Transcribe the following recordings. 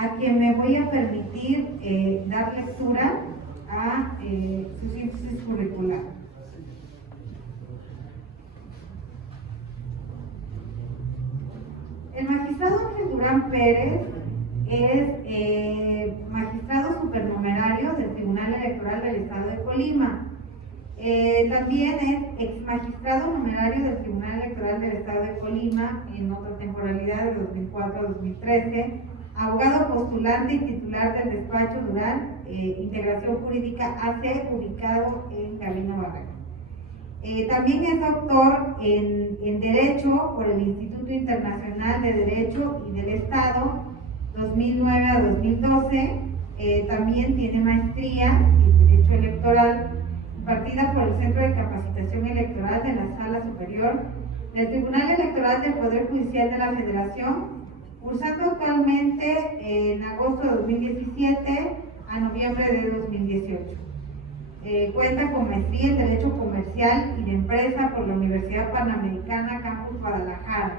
a quien me voy a permitir dar lectura a su síntesis curricular. El magistrado Ángel Durán Pérez es magistrado supernumerario del Tribunal Electoral del Estado de Colima. También es ex magistrado numerario del Tribunal Electoral del Estado de Colima en otra temporalidad de 2004 a 2013, abogado postulante y titular del despacho Durán, Integración Jurídica AC, ubicado en Gabino Barrera. También es doctor en Derecho por el Instituto Internacional de Derecho y del Estado, 2009 a 2012. También tiene maestría en Derecho Electoral, impartida por el Centro de Capacitación Electoral de la Sala Superior del Tribunal Electoral del Poder Judicial de la Federación, cursando actualmente en agosto de 2017 a noviembre de 2018. Cuenta con maestría en Derecho Comercial y de Empresa por la Universidad Panamericana Campus Guadalajara.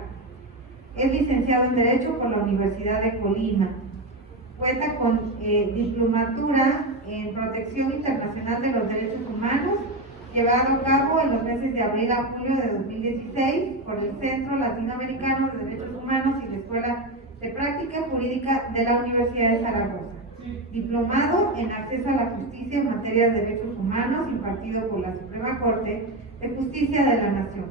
Es licenciado en Derecho por la Universidad de Colima. Cuenta con diplomatura en Protección Internacional de los Derechos Humanos, llevado a cabo en los meses de abril a julio de 2016 por el Centro Latinoamericano de Derechos Humanos y la Escuela de Práctica Jurídica de la Universidad de Zaragoza. Diplomado en Acceso a la Justicia en materia de derechos humanos, impartido por la Suprema Corte de Justicia de la Nación.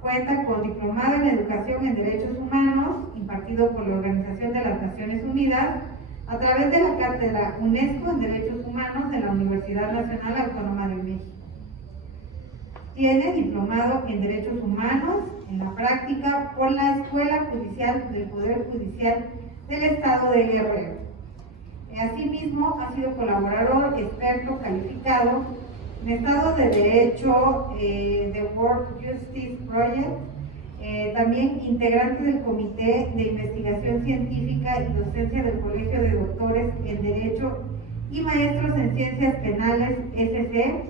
Cuenta con diplomado en Educación en Derechos Humanos, impartido por la Organización de las Naciones Unidas, a través de la Cátedra UNESCO en Derechos Humanos de la Universidad Nacional Autónoma de México. Tiene diplomado en Derechos Humanos en la práctica por la Escuela Judicial del Poder Judicial del Estado de Guerrero. Asimismo, ha sido colaborador experto calificado en Estado de Derecho de World Justice Project, también integrante del Comité de Investigación Científica y Docencia del Colegio de Doctores en Derecho y Maestros en Ciencias Penales, SC,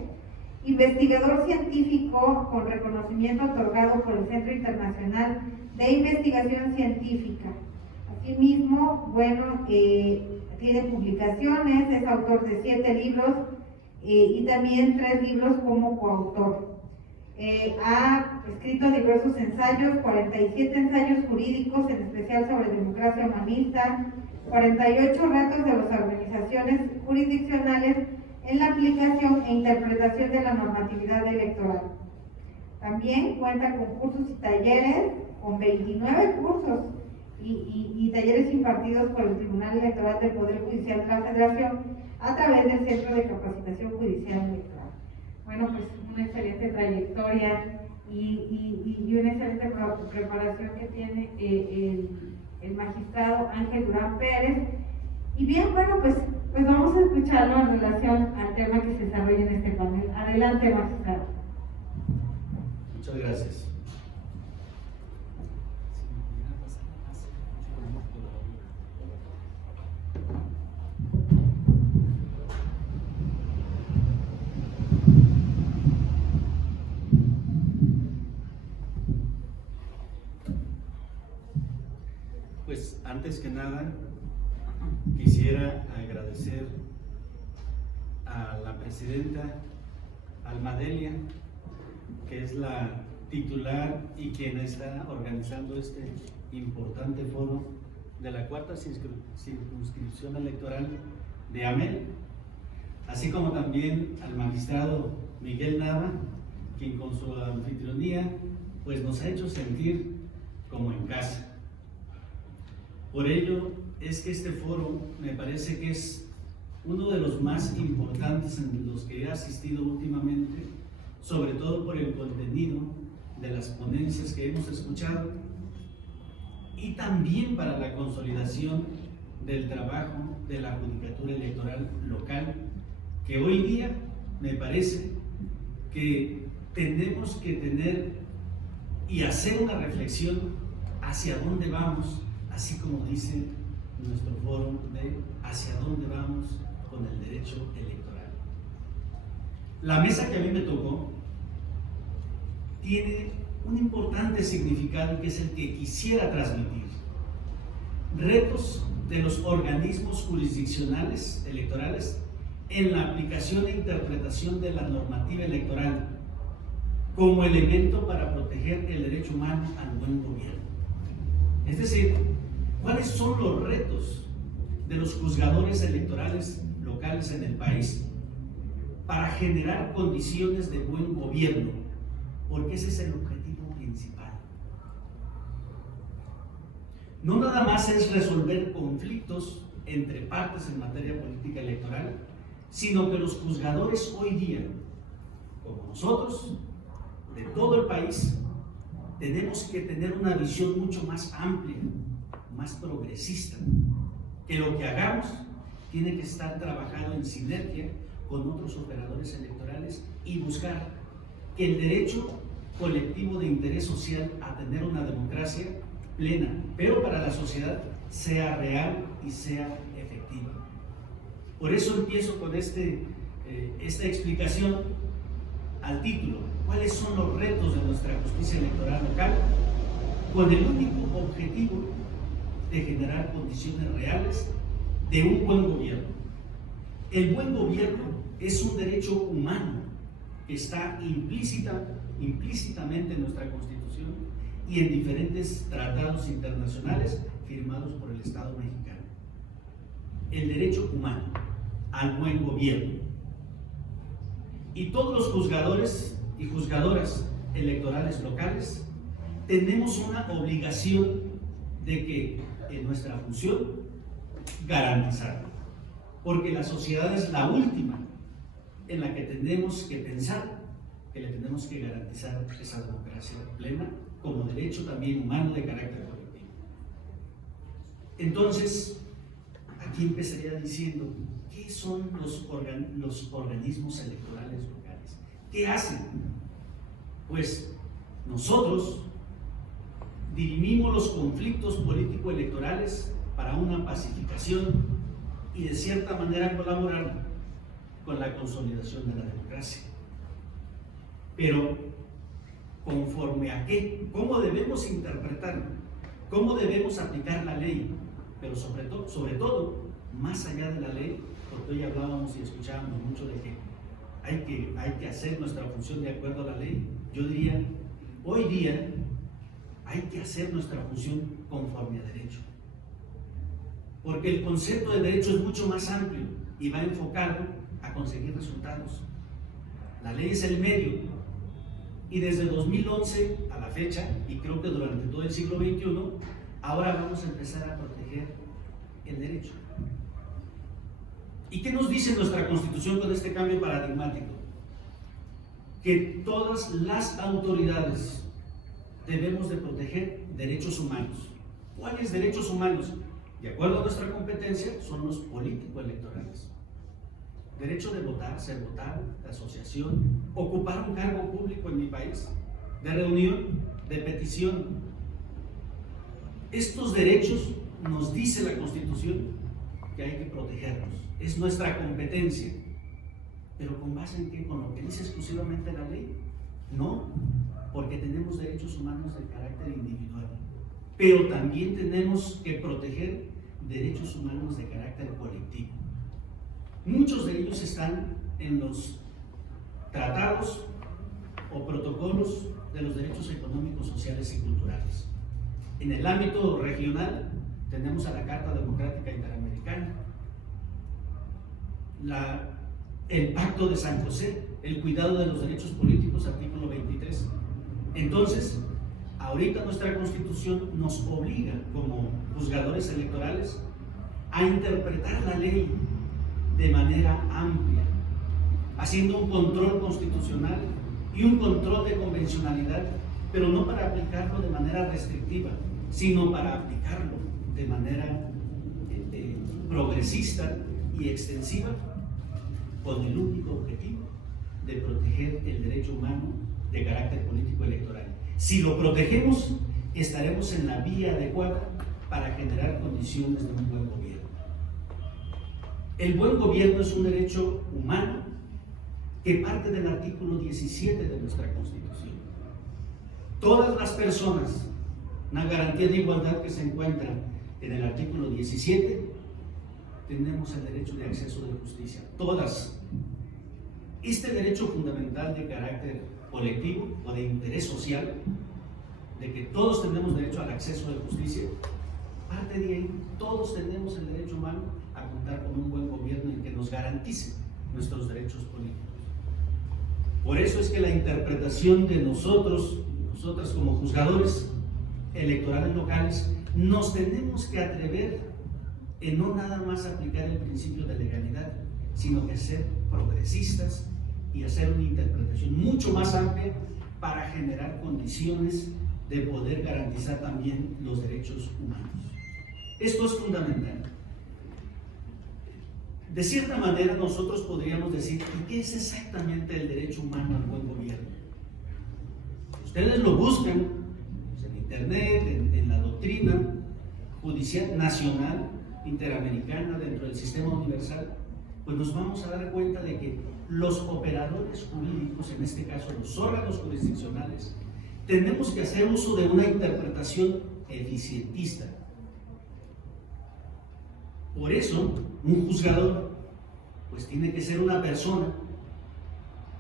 investigador científico con reconocimiento otorgado por el Centro Internacional de Investigación Científica. Asimismo, tiene publicaciones, es autor de 7 libros y también 3 libros como coautor. Ha escrito diversos ensayos, 47 ensayos jurídicos, en especial sobre democracia humanista, 48 retos de las organizaciones jurisdiccionales en la aplicación e interpretación de la normatividad electoral. También cuenta con cursos y talleres, con 29 cursos y talleres impartidos por el Tribunal Electoral del Poder Judicial de la Federación a través del Centro de Capacitación Judicial Electoral. Bueno, pues una excelente trayectoria y una excelente preparación que tiene el magistrado Ángel Durán Pérez. Y bien, bueno, pues vamos a escucharlo en relación al tema que se desarrolla en este panel. Adelante, magistrado. Muchas gracias. Pues antes que nada quisiera agradecer a la presidenta Almadelia, que es la titular y quien está organizando este importante foro de la cuarta circunscripción electoral de AMEL, así como también al magistrado Miguel Nava, quien con su anfitrionía pues nos ha hecho sentir como en casa. Por ello es que este foro me parece que es uno de los más importantes en los que he asistido últimamente, sobre todo por el contenido de las ponencias que hemos escuchado y también para la consolidación del trabajo de la Judicatura Electoral local, que hoy día me parece que tenemos que tener y hacer una reflexión hacia dónde vamos, así como dice nuestro foro de hacia dónde vamos con el derecho electoral. La mesa que a mí me tocó tiene un importante significado que es el que quisiera transmitir. Retos de los organismos jurisdiccionales electorales en la aplicación e interpretación de la normativa electoral como elemento para proteger el derecho humano al buen gobierno. Es decir, ¿cuáles son los retos de los juzgadores electorales locales en el país para generar condiciones de buen gobierno? Porque ese es el objetivo principal. No nada más es resolver conflictos entre partes en materia política electoral, sino que los juzgadores hoy día, como nosotros, de todo el país, tenemos que tener una visión mucho más amplia, más progresista, que lo que hagamos tiene que estar trabajado en sinergia con otros operadores electorales y buscar que el derecho colectivo de interés social a tener una democracia plena, pero para la sociedad, sea real y sea efectiva. Por eso empiezo con esta explicación al título: ¿cuáles son los retos de nuestra justicia electoral local? Con el único objetivo de generar condiciones reales de un buen gobierno. El buen gobierno es un derecho humano que está implícitamente en nuestra Constitución y en diferentes tratados internacionales firmados por el Estado mexicano. El derecho humano al buen gobierno. Y todos los juzgadores y juzgadoras electorales locales tenemos una obligación de que en nuestra función garantizarlo, porque la sociedad es la última en la que tenemos que pensar que le tenemos que garantizar esa democracia plena como derecho también humano de carácter colectivo. Entonces, aquí empezaría diciendo, ¿qué son los organismos electorales locales? ¿Qué hacen? Pues nosotros dirimimos los conflictos político-electorales para una pacificación y de cierta manera colaborar con la consolidación de la democracia. Pero, ¿conforme a qué? ¿Cómo debemos interpretarlo? ¿Cómo debemos aplicar la ley? Pero sobre todo, más allá de la ley, porque hoy hablábamos y escuchábamos mucho de que hay que hacer nuestra función de acuerdo a la ley. Yo diría, hoy día hay que hacer nuestra función conforme a derecho. Porque el concepto de derecho es mucho más amplio y va enfocado a conseguir resultados. La ley es el medio, y desde 2011 a la fecha, y creo que durante todo el siglo XXI, ahora vamos a empezar a proteger el derecho. ¿Y qué nos dice nuestra Constitución con este cambio paradigmático? Que todas las autoridades debemos de proteger derechos humanos. ¿Cuáles derechos humanos? De acuerdo a nuestra competencia, son los político-electorales. Derecho de votar, ser votado, de asociación, ocupar un cargo público en mi país, de reunión, de petición. Estos derechos nos dice la Constitución que hay que protegerlos. Es nuestra competencia. ¿Pero con base en qué? ¿Con lo que dice exclusivamente la ley? No, porque tenemos derechos humanos de carácter individual. Pero también tenemos que proteger derechos humanos de carácter colectivo. Muchos de ellos están en los tratados o protocolos de los derechos económicos, sociales y culturales. En el ámbito regional tenemos a la Carta Democrática Interamericana, el Pacto de San José, el cuidado de los derechos políticos, artículo 23. Entonces, ahorita nuestra Constitución nos obliga como juzgadores electorales a interpretar la ley de manera amplia, haciendo un control constitucional y un control de convencionalidad, pero no para aplicarlo de manera restrictiva, sino para aplicarlo de manera progresista y extensiva, con el único objetivo de proteger el derecho humano de carácter político electoral. Si lo protegemos, estaremos en la vía adecuada para generar condiciones de un buen gobierno. El buen gobierno es un derecho humano que parte del artículo 17 de nuestra Constitución. Todas las personas, una garantía de igualdad que se encuentra en el artículo 17, tenemos el derecho de acceso de justicia. Todas. Este derecho fundamental de carácter colectivo o de interés social, de que todos tenemos derecho al acceso de justicia, parte de ahí. Todos tenemos el derecho humano a contar con un buen gobierno y que nos garantice nuestros derechos políticos. Por eso es que la interpretación de nosotras como juzgadores electorales locales, nos tenemos que atrever en no nada más aplicar el principio de legalidad, sino que ser progresistas y hacer una interpretación mucho más amplia para generar condiciones de poder garantizar también los derechos humanos. Esto es fundamental. De cierta manera nosotros podríamos decir, ¿qué es exactamente el derecho humano al buen gobierno? Ustedes lo buscan en internet, en la doctrina judicial nacional, interamericana, dentro del sistema universal, pues nos vamos a dar cuenta de que los operadores jurídicos, en este caso los órganos jurisdiccionales, tenemos que hacer uso de una interpretación eficientista. Por eso, un juzgador pues tiene que ser una persona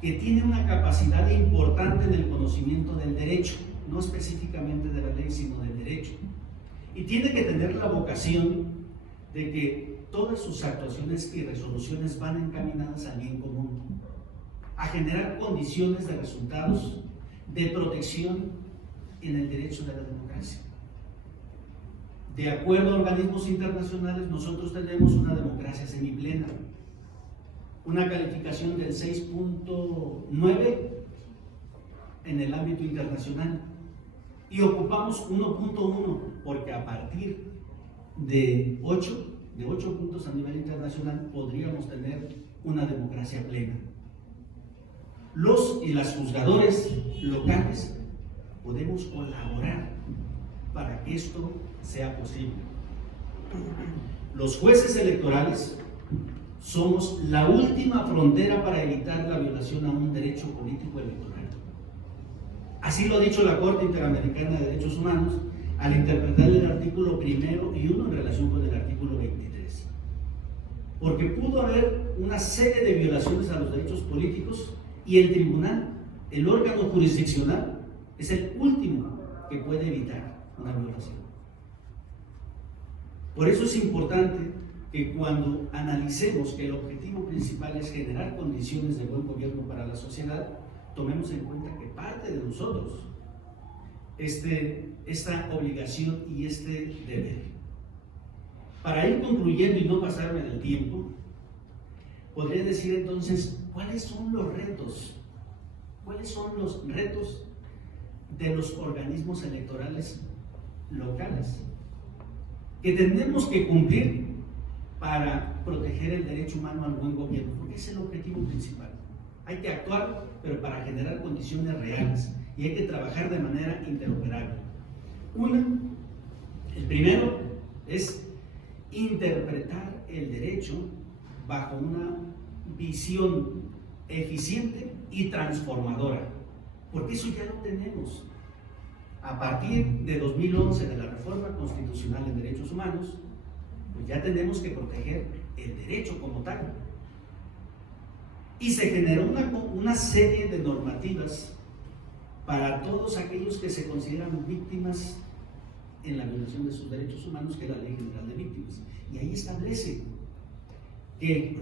que tiene una capacidad importante en el conocimiento del derecho, no específicamente de la ley, sino del derecho. Y tiene que tener la vocación de que todas sus actuaciones y resoluciones van encaminadas al bien común, a generar condiciones de resultados de protección en el derecho de la democracia. De acuerdo a organismos internacionales, nosotros tenemos una democracia semiplena, una calificación del 6.9 en el ámbito internacional, y ocupamos 1.1 porque a partir de 8 puntos a nivel internacional podríamos tener una democracia plena. Los y las juzgadores locales podemos colaborar para que esto sea posible. Los jueces electorales somos la última frontera para evitar la violación a un derecho político electoral. Así lo ha dicho la Corte Interamericana de Derechos Humanos al interpretar el artículo 1 y 1 en relación con el artículo 23. Porque pudo haber una serie de violaciones a los derechos políticos y el tribunal, el órgano jurisdiccional, es el último que puede evitar una violación. Por eso es importante que cuando analicemos que el objetivo principal es generar condiciones de buen gobierno para la sociedad, tomemos en cuenta que parte de nosotros esta obligación y este deber. Para ir concluyendo y no pasarme del tiempo, podría decir entonces, ¿cuáles son los retos? ¿Cuáles son los retos de los organismos electorales locales que tenemos que cumplir para proteger el derecho humano al buen gobierno? Porque es el objetivo principal. Hay que actuar, pero para generar condiciones reales, y hay que trabajar de manera interoperable. El primero es interpretar el derecho bajo una visión eficiente y transformadora, porque eso ya lo tenemos. A partir de 2011, de la reforma constitucional en derechos humanos, pues ya tenemos que proteger el derecho como tal. Y se generó una serie de normativas para todos aquellos que se consideran víctimas en la violación de sus derechos humanos, que es la Ley General de Víctimas. Y ahí establece que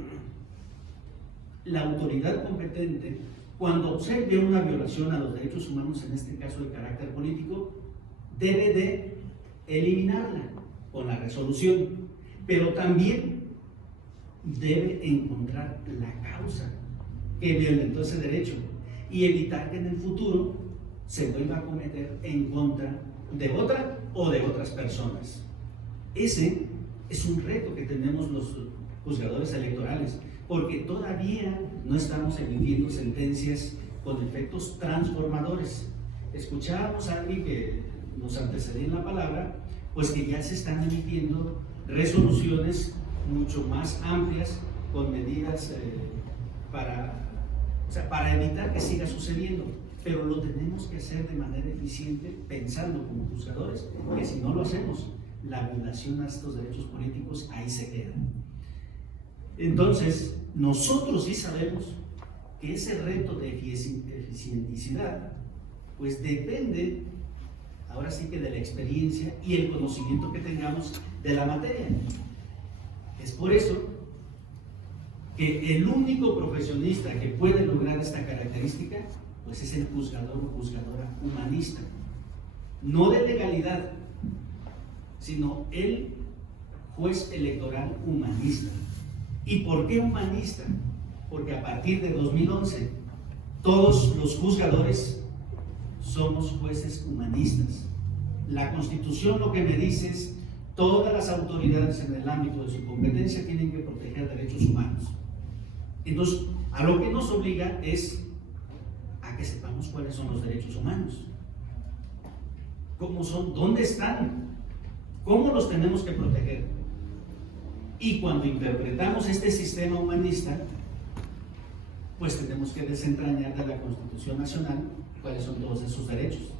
la autoridad competente, cuando observe una violación a los derechos humanos, en este caso de carácter político, debe de eliminarla con la resolución, pero también debe encontrar la causa que violentó ese derecho y evitar que en el futuro se vuelva a cometer en contra de otra o de otras personas. Ese es un reto que tenemos los juzgadores electorales, porque todavía no estamos emitiendo sentencias con efectos transformadores. Escuchábamos a alguien que nos antecedía en la palabra, pues que ya se están emitiendo resoluciones mucho más amplias con medidas para evitar que siga sucediendo, pero lo tenemos que hacer de manera eficiente, pensando como juzgadores, que si no lo hacemos la violación a estos derechos políticos ahí se queda. Entonces, nosotros sí sabemos que ese reto de eficienticidad, pues depende, ahora sí que de la experiencia y el conocimiento que tengamos de la materia. Es por eso que el único profesionista que puede lograr esta característica, pues es el juzgador o juzgadora humanista, no de legalidad, sino el juez electoral humanista. ¿Y por qué humanista? Porque a partir de 2011 todos los juzgadores somos jueces humanistas. La Constitución lo que me dice es: todas las autoridades en el ámbito de su competencia tienen que proteger derechos humanos. Entonces, a lo que nos obliga es a que sepamos cuáles son los derechos humanos, cómo son, dónde están, cómo los tenemos que proteger. Y cuando interpretamos este sistema humanista, pues tenemos que desentrañar de la Constitución Nacional cuáles son todos esos derechos,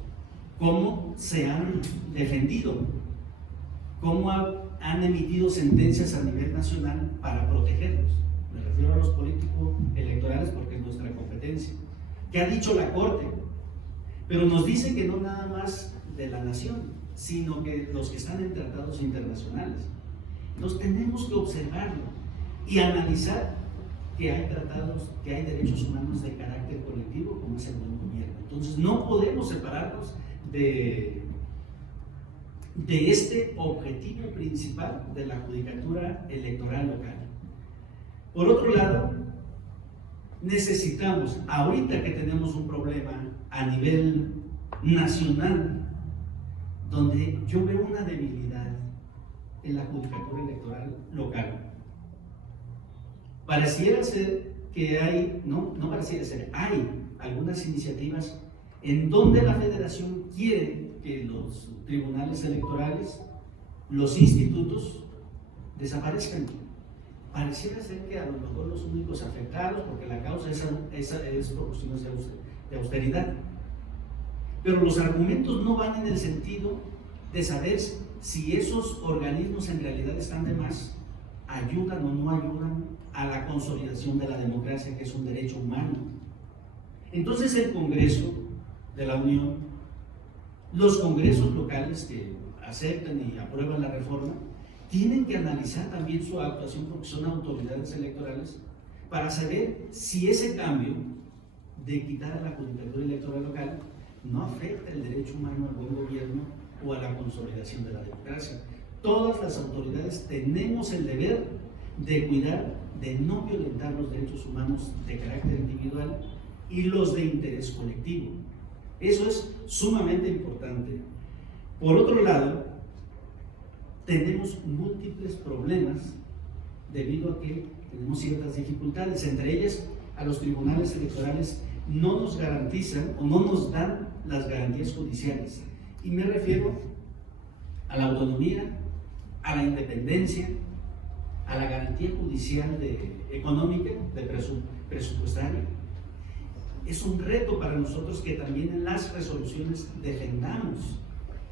cómo se han defendido, cómo han emitido sentencias a nivel nacional para protegerlos. Me refiero a los políticos electorales porque es nuestra competencia. ¿Qué ha dicho la Corte? Pero nos dice que no nada más de la nación, sino que los que están en tratados internacionales. Nos tenemos que observarlo y analizar que hay tratados, que hay derechos humanos de carácter colectivo, como es el buen gobierno. Entonces no podemos separarnos de este objetivo principal de la judicatura electoral local. Por otro lado, necesitamos, ahorita que tenemos un problema a nivel nacional, donde yo veo una debilidad en la judicatura electoral local. Pareciera ser que hay, no pareciera ser, hay algunas iniciativas en donde la federación quiere que los tribunales electorales, los institutos, desaparezcan. Pareciera ser que a lo mejor los únicos afectados, porque la causa es proporciones de austeridad. Pero los argumentos no van en el sentido de saber si esos organismos en realidad están de más, ayudan o no ayudan a la consolidación de la democracia, que es un derecho humano. Entonces el Congreso de la Unión, los congresos locales que aceptan y aprueban la reforma, tienen que analizar también su actuación, porque son autoridades electorales, para saber si ese cambio de quitar la judicatura electoral local no afecta el derecho humano al buen gobierno o a la consolidación de la democracia. Todas las autoridades tenemos el deber de cuidar, de no violentar los derechos humanos de carácter individual y los de interés colectivo. Eso es sumamente importante. Por otro lado, tenemos múltiples problemas debido a que tenemos ciertas dificultades. Entre ellas, a los tribunales electorales no nos garantizan o no nos dan las garantías judiciales. Y me refiero a la autonomía, a la independencia, a la garantía judicial económica, presupuestaria. Es un reto para nosotros que también en las resoluciones defendamos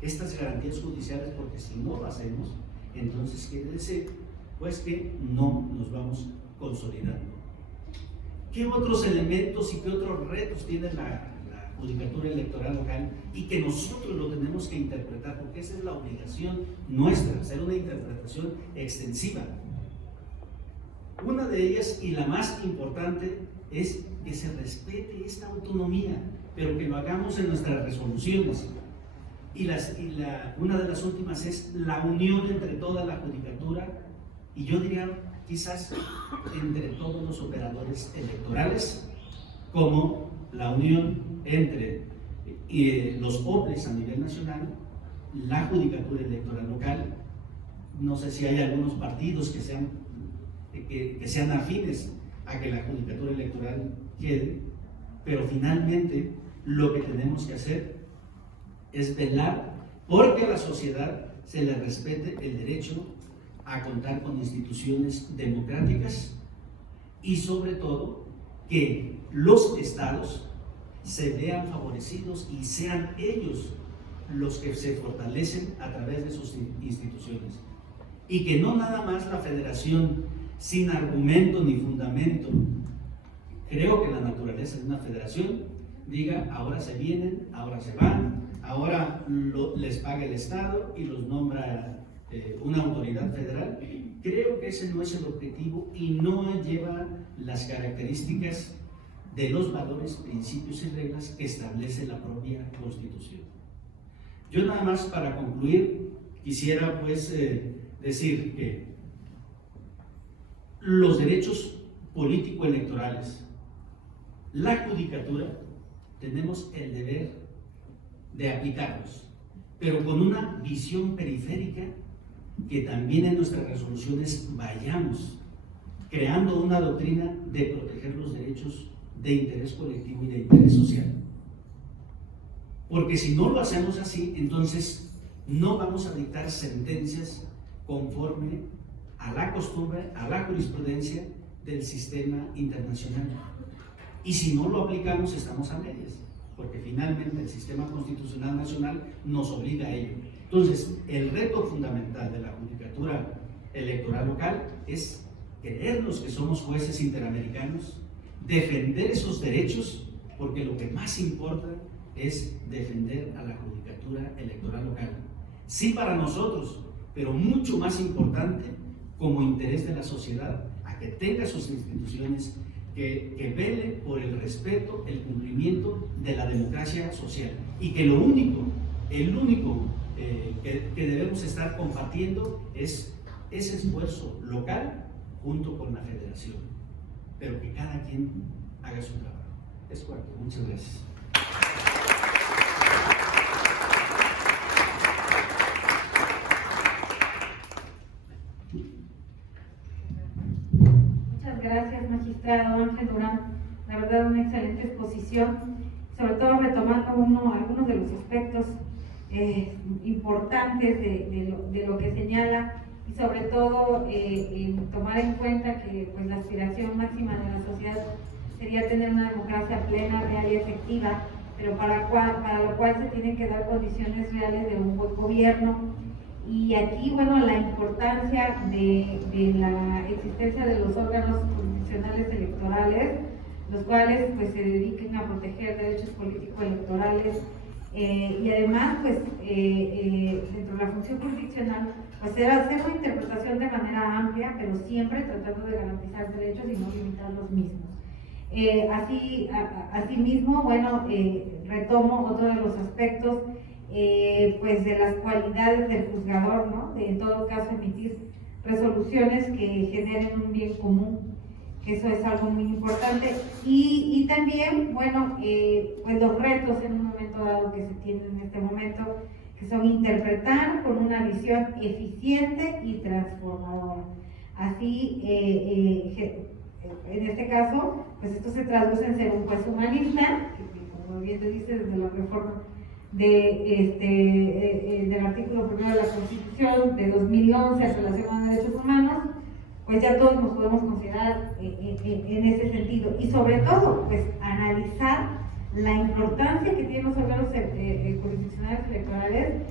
estas garantías judiciales, porque si no lo hacemos, entonces quiere decir pues que no nos vamos consolidando. ¿Qué otros elementos y qué otros retos tiene la judicatura electoral local y que nosotros lo tenemos que interpretar? Porque esa es la obligación nuestra, hacer una interpretación extensiva. Una de ellas, y la más importante, es que se respete esta autonomía, pero que lo hagamos en nuestras resoluciones. Una de las últimas es la unión entre toda la judicatura, y yo diría quizás entre todos los operadores electorales, como la unión entre los OPLES a nivel nacional, la judicatura electoral local. No sé si hay algunos partidos que sean afines a que la judicatura electoral quede, pero finalmente lo que tenemos que hacer es velar porque a la sociedad se le respete el derecho a contar con instituciones democráticas y sobre todo que los estados se vean favorecidos y sean ellos los que se fortalecen a través de sus instituciones. Y que no nada más la federación, sin argumento ni fundamento, creo que la naturaleza de una federación, diga ahora se vienen, ahora se van, ahora les paga el Estado y los nombra una autoridad federal. Creo que ese no es el objetivo y no lleva las características de los valores, principios y reglas que establece la propia Constitución. Yo nada más para concluir quisiera pues decir que los derechos político-electorales, la judicatura, tenemos el deber de aplicarlos, pero con una visión periférica que también en nuestras resoluciones vayamos creando una doctrina de proteger los derechos de interés colectivo y de interés social. Porque si no lo hacemos así, entonces no vamos a dictar sentencias conforme a la costumbre, a la jurisprudencia del sistema internacional. Y si no lo aplicamos, estamos a medias, porque finalmente el sistema constitucional nacional nos obliga a ello. Entonces, el reto fundamental de la judicatura electoral local es creernos que somos jueces interamericanos, defender esos derechos, porque lo que más importa es defender a la judicatura electoral local. Sí, para nosotros, pero mucho más importante como interés de la sociedad, a que tenga sus instituciones, que vele por el respeto, el cumplimiento de la democracia social, y que lo único, el único que debemos estar compartiendo es ese esfuerzo local junto con la federación, pero que cada quien haga su trabajo. Es cuarto. Muchas gracias. Muchas gracias, magistrado Ángel Durán. La verdad, una excelente exposición, sobre todo retomando algunos de los aspectos importantes de lo que señala, y sobre todo tomar en cuenta que pues, la aspiración máxima de la sociedad sería tener una democracia plena, real y efectiva, pero para lo cual se tienen que dar condiciones reales de un buen gobierno. Y aquí, bueno, la importancia de la existencia de los órganos jurisdiccionales electorales, los cuales pues se dediquen a proteger derechos político-electorales, y además, pues, dentro de la función jurisdiccional, pues debe hacer una interpretación de manera amplia, pero siempre tratando de garantizar derechos y no limitar los mismos. Asimismo, bueno, retomo otro de los aspectos, pues de las cualidades del juzgador, ¿no? En todo caso, emitir resoluciones que generen un bien común, que eso es algo muy importante. Y también, bueno, pues los retos en un momento dado que se tienen en este momento, que son interpretar con una visión eficiente y transformadora. Así, en este caso, pues esto se traduce en ser un juez humanista, que como bien te dice desde la reforma del artículo 1 de la Constitución de 2011 en relación a derechos humanos, pues ya todos nos podemos considerar en ese sentido. Y sobre todo, pues analizar la importancia que tienen los órganos jurisdiccionales electorales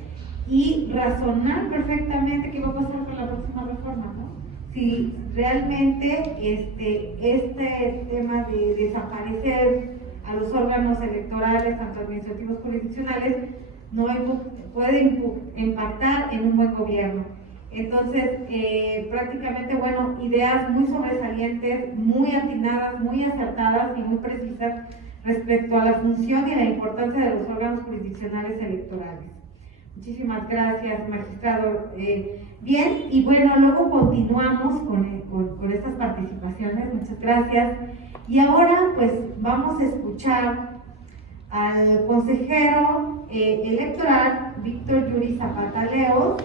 y razonar perfectamente qué va a pasar con la próxima reforma, ¿no? Si realmente este tema de desaparecer a los órganos electorales, tanto administrativos como jurisdiccionales, no puede impactar en un buen gobierno. Entonces, prácticamente, bueno, ideas muy sobresalientes, muy atinadas, muy acertadas y muy precisas respecto a la función y la importancia de los órganos jurisdiccionales electorales. Muchísimas gracias, magistrado. Bien, y bueno, luego continuamos con estas participaciones. Muchas gracias. Y ahora, pues, vamos a escuchar al consejero electoral Víctor Yuri Zapata Leos,